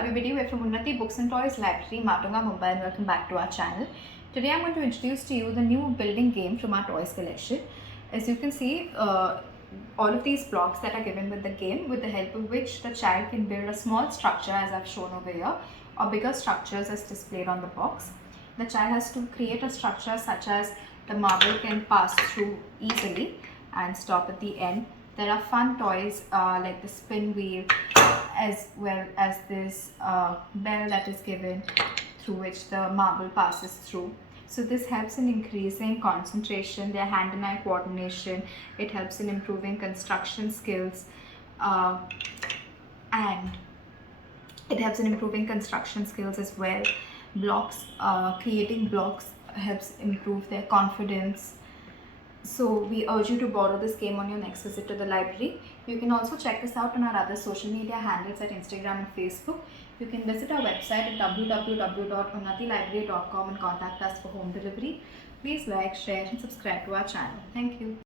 everybody, we're from Unnati Books and Toys Library, Matunga, Mumbai, and welcome back to our channel. Today I'm going to introduce to you the new building game from our toys collection. As you can see, all of these blocks that are given with the game, with the help of which the child can build a small structure as I've shown over here, or bigger structures as displayed on the box. The child has to create a structure such as the marble can pass through easily and stop at the end. There are fun toys like the spin wheel, as well as this bell that is given through which the marble passes through. So this helps in increasing concentration, their hand and eye coordination. It helps in improving construction skills, and it helps in improving construction skills as well. Creating blocks helps improve their confidence. So we urge you to borrow this game on your next visit to the library. You can also check us out on our other social media handles at Instagram and Facebook. You can visit our website at www.unnatilibrary.com and contact us for home delivery. Please like, share and subscribe to our channel. Thank you.